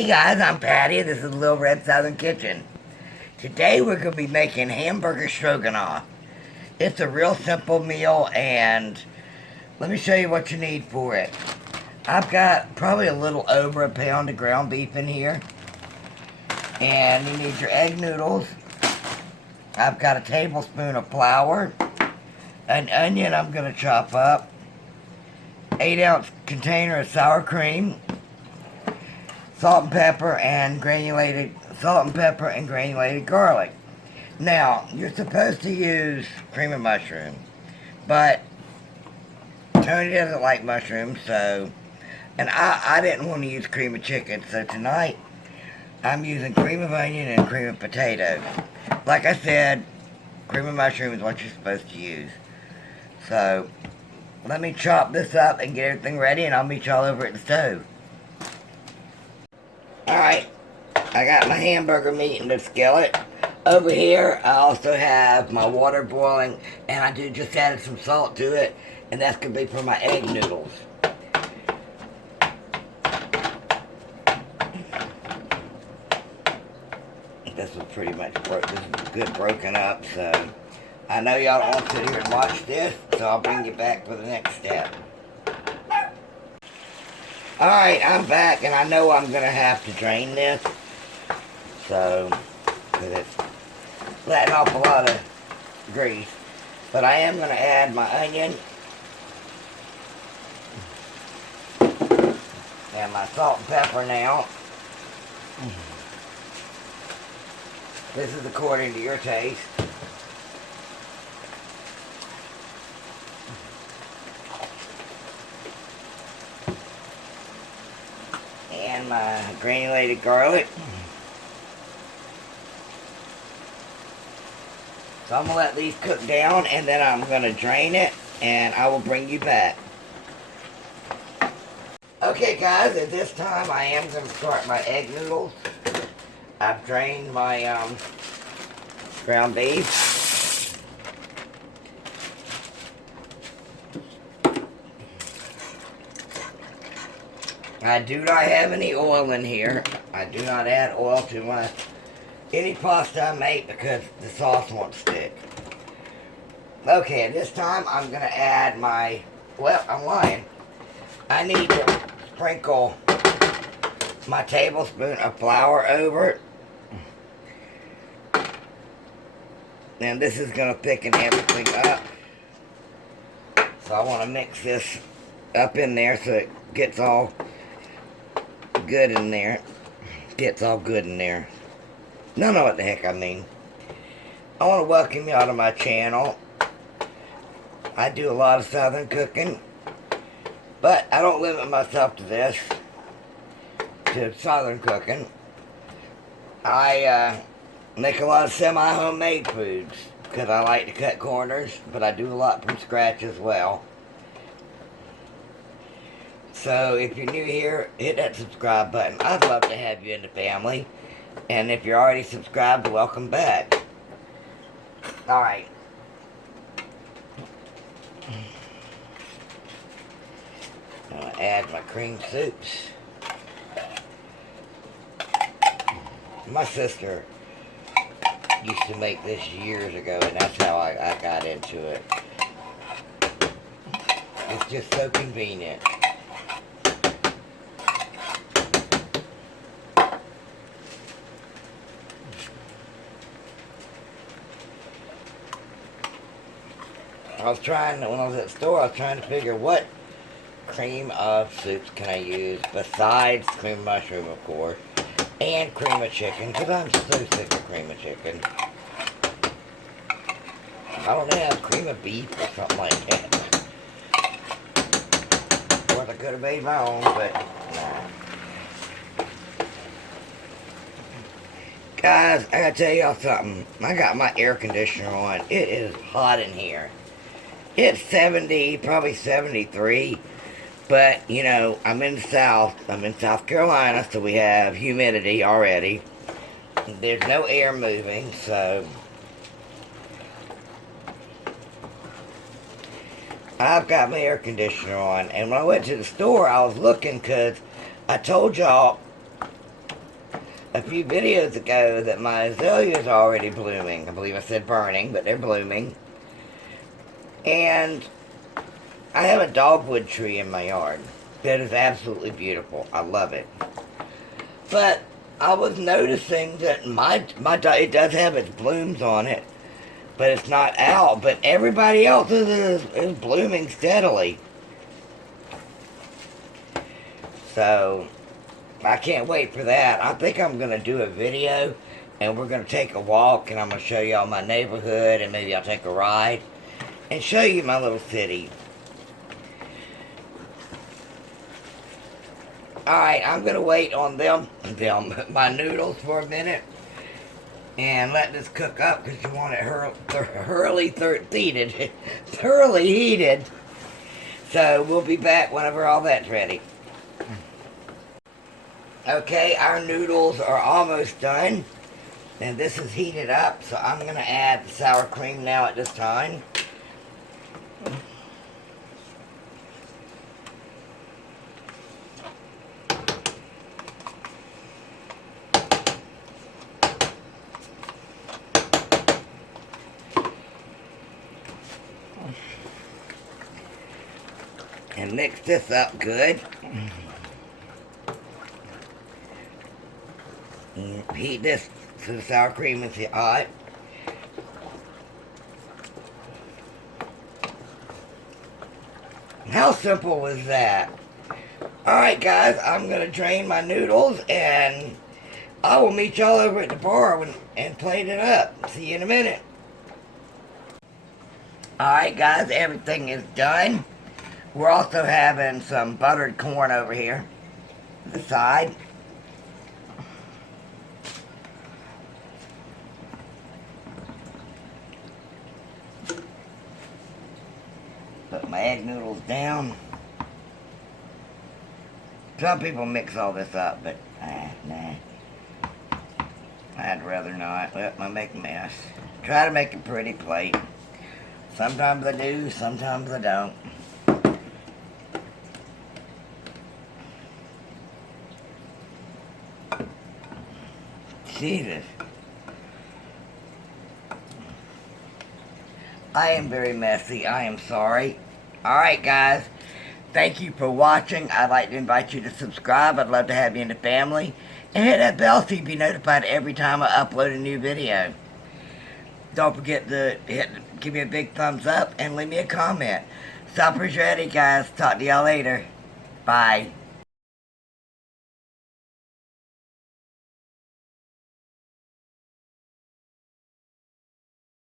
Hey guys, I'm Patty. This is Little Red Southern Kitchen. Today we're going to be making Hamburger Stroganoff. It's a real simple meal, and let me show you what you need for it. I've got probably a little over a pound of ground beef in here. And you need your egg noodles. I've got a tablespoon of flour. An onion I'm going to chop up. 8-ounce container of sour cream. Salt and pepper and granulated garlic. Now, you're supposed to use cream of mushroom, but Tony doesn't like mushrooms, so, and I didn't want to use cream of chicken, so tonight I'm using cream of onion and cream of potato. Like I said, cream of mushroom is what you're supposed to use. So, let me chop this up and get everything ready, and I'll meet y'all over at the stove. Alright, I got my hamburger meat in the skillet. Over here, I also have my water boiling, and I just added some salt to it, and that's going to be for my egg noodles. This is pretty much good broken up, so I know y'all don't want to sit here and watch this, so I'll bring you back for the next step. Alright, I'm back, and I know I'm going to have to drain this. So, because it's letting off a lot of grease. But I am going to add my onion. And my salt and pepper now. This is according to your taste. And my granulated garlic. So I'm going to let these cook down, and then I'm going to drain it, and I will bring you back. Okay guys, at this time I am going to start my egg noodles. I've drained my ground beef. I do not have any oil in here. I do not add oil to any pasta I make because the sauce won't stick. Okay, at this time I'm going to add I'm lying. I need to sprinkle my tablespoon of flour over it. And this is going to thicken everything up. So I want to mix this up in there so it gets all good in there. Gets all good in there. No, what the heck I mean. I want to welcome you all to my channel. I do a lot of southern cooking, but I don't limit myself to this, to southern cooking. I make a lot of semi-homemade foods because I like to cut corners, but I do a lot from scratch as well. So if you're new here, hit that subscribe button. I'd love to have you in the family. And if you're already subscribed, welcome back. Alright. I'm going to add my cream soups. My sister used to make this years ago, and that's how I got into it. It's just so convenient. When I was at the store, I was trying to figure what cream of soups can I use besides cream of mushroom, of course, and cream of chicken, because I'm so sick of cream of chicken. I don't have cream of beef or something like that. Of course, I could have made my own, but nah. Guys, I gotta tell y'all something. I got my air conditioner on. It is hot in here. It's 70, probably 73, but, you know, I'm in the South. I'm in South Carolina, so we have humidity already. There's no air moving, so I've got my air conditioner on. And when I went to the store, I was looking because I told y'all a few videos ago that my azaleas are already blooming. I believe I said burning, but they're blooming. And I have a dogwood tree in my yard that is absolutely beautiful. I love it. But I was noticing that it does have its blooms on it, but it's not out. But everybody else is blooming steadily. So I can't wait for that. I think I'm going to do a video, and we're going to take a walk, and I'm going to show y'all my neighborhood, and maybe I'll take a ride and show you my little city. Alright, I'm going to wait on my noodles for a minute and let this cook up because you want it thoroughly heated. So we'll be back whenever all that's ready. Okay, our noodles are almost done. And this is heated up, so I'm going to add the sour cream now at this time. And mix this up good. And heat this so the sour cream is hot. How simple was that? Alright guys, I'm going to drain my noodles and I will meet y'all over at the bar and plate it up. See you in a minute. Alright guys, everything is done. We're also having some buttered corn over here to the side. Put my egg noodles down. Some people mix all this up, but nah. I'd rather not. Well, I make a mess. Try to make a pretty plate. Sometimes I do, sometimes I don't. Jesus. I am very messy. I am sorry. Alright guys. Thank you for watching. I'd like to invite you to subscribe. I'd love to have you in the family. And hit that bell so you be notified every time I upload a new video. Don't forget to give me a big thumbs up and leave me a comment. Supper's ready guys. Talk to y'all later. Bye.